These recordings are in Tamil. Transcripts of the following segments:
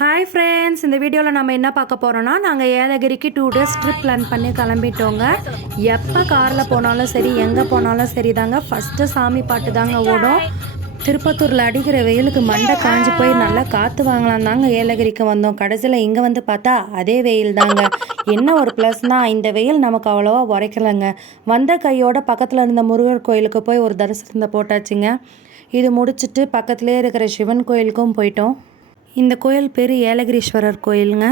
ஹாய் ஃப்ரெண்ட்ஸ், இந்த வீடியோவில் நம்ம என்ன பார்க்க போகிறோன்னா, நாங்கள் ஏலகிரிக்கு 2 டேஸ் ட்ரிப் பிளான் பண்ணி கிளம்பிட்டோங்க. எப்போ காரில் போனாலும் சரி, எங்கே போனாலும் சரி தாங்க, ஃபஸ்ட்டு சாமி பாட்டு தாங்க ஓடும். திருப்பத்தூரில் அடிக்கிற வெயிலுக்கு மண்டை காஞ்சி போய் நல்லா காற்று வாங்கலாம் தாங்க ஏலகிரிக்கு வந்தோம். கடைசியில் இங்கே வந்து பார்த்தா அதே வெயில் தாங்க. என்ன ஒரு ப்ளஸ்னால், இந்த வெயில் நமக்கு அவ்வளோவா உரைக்கலைங்க. வந்த கையோட பக்கத்தில் இருந்த முருகர் கோயிலுக்கு போய் ஒரு தரிசனத்தை போட்டாச்சுங்க. இது முடிச்சுட்டு பக்கத்துலேயே இருக்கிற சிவன் கோயிலுக்கும் போயிட்டோம். இந்த கோயில் பேர் ஏலகிரீஸ்வரர் கோயிலுங்க.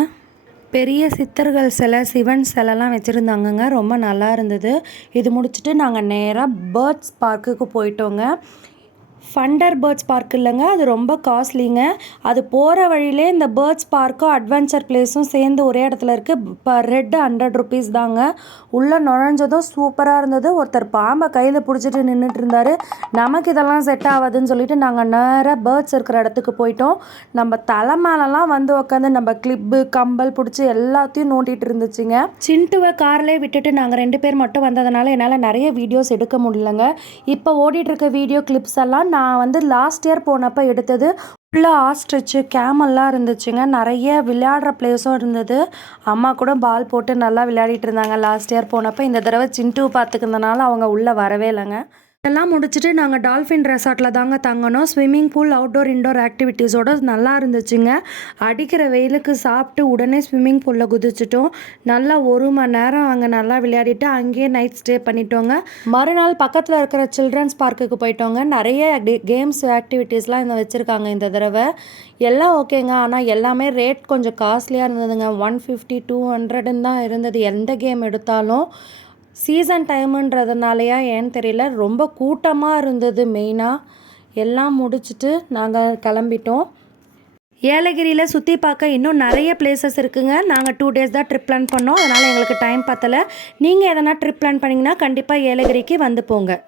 பெரிய சித்தர்கள் சிலை, சிவன் சிலைலாம் வச்சுருந்தாங்கங்க. ரொம்ப நல்லா இருந்தது. இது முடிச்சுட்டு நாங்கள் நேராக பேர்ட்ஸ் பார்க்குக்கு போயிட்டோங்க. ஃபண்டர் பேர்ட்ஸ் பார்க் இல்லைங்க, அது ரொம்ப காஸ்ட்லிங்க. அது போகிற வழியிலே இந்த பேர்ட்ஸ் பார்க்கும் அட்வென்ச்சர் பிளேஸும் சேர்ந்து ஒரே இடத்துல இருக்குது. இப்போ ரெட் 100 ருபீஸ் தாங்க. உள்ளே நுழைஞ்சதும் சூப்பராக இருந்தது. ஒருத்தர் பாம்பை கையில் பிடிச்சிட்டு நின்றுட்டு இருந்தார். நமக்கு இதெல்லாம் செட் ஆகாதுன்னு சொல்லிட்டு நாங்கள் நேராக பேர்ட்ஸ் இருக்கிற இடத்துக்கு போயிட்டோம். நம்ம தலை மேலெலாம் வந்து உட்காந்து நம்ம கிளிப்பு கம்பல் பிடிச்சி எல்லாத்தையும் நோண்டிட்டு இருந்துச்சுங்க. சிண்டுவை கார்லேயே விட்டுட்டு நாங்கள் 2 பேர் மட்டும் வந்ததுனால என்னால் நிறைய வீடியோஸ் எடுக்க முடியலங்க. இப்போ ஓடிட்டுருக்க வீடியோ கிளிப்ஸ் எல்லாம் நான் வந்து லாஸ்ட் இயர் போனப்போ எடுத்தது. ஃபுல்லாக ஆஸ்ட்ரிச்சு கேமல்லாம் இருந்துச்சுங்க. நிறைய விளையாடுற பிளேஸும் இருந்தது. அம்மா கூட பால் போட்டு நல்லா விளையாடிட்டு இருந்தாங்க லாஸ்ட் இயர் போனப்போ. இந்த தடவை சிண்டு பார்த்துக்கிறதுனால அவங்க உள்ளே வரவே இல்லைங்க. இதெல்லாம் முடிச்சுட்டு நாங்கள் டால்ஃபின் ரெசார்ட்டில் தாங்க தங்கணும். ஸ்விம்மிங் பூல், அவுட்டோர் இன்டோர் ஆக்டிவிட்டீஸோடு நல்லா இருந்துச்சுங்க. அடிக்கிற வெயிலுக்கு சாப்பிட்டு உடனே ஸ்விம்மிங் பூலில் குதிச்சிட்டோம். நல்லா 1 மணி நேரம் அங்கே நல்லா விளையாடிட்டு அங்கேயே நைட் ஸ்டே பண்ணிட்டோங்க. மறுநாள் பக்கத்தில் இருக்கிற சில்ட்ரன்ஸ் பார்க்குக்கு போயிட்டோங்க. நிறைய கேம்ஸ் ஆக்டிவிட்டீஸ்லாம் இந்த வச்சுருக்காங்க இந்த தடவை. எல்லாம் ஓகேங்க. ஆனால் எல்லாமே ரேட் கொஞ்சம் காஸ்ட்லியாக இருந்ததுங்க. 150 200 தான் இருந்தது எந்த கேம் எடுத்தாலும். சீசன் டைமுன்றதுனாலையா ஏன்னு தெரியல, ரொம்ப கூட்டமாக இருந்தது. மெயினாக எல்லாம் முடிச்சுட்டு நாங்கள் கிளம்பிட்டோம். ஏலகிரியில் சுற்றி பார்க்க இன்னும் நிறைய பிளேசஸ் இருக்குங்க. நாங்கள் 2 டேஸ் தான் ட்ரிப் பிளான் பண்ணோம். அதனால் எங்களுக்கு டைம் பத்தலை. நீங்கள் எதனா ட்ரிப் பிளான் பண்ணிங்கன்னா கண்டிப்பாக ஏலகிரிக்கு வந்து போங்க.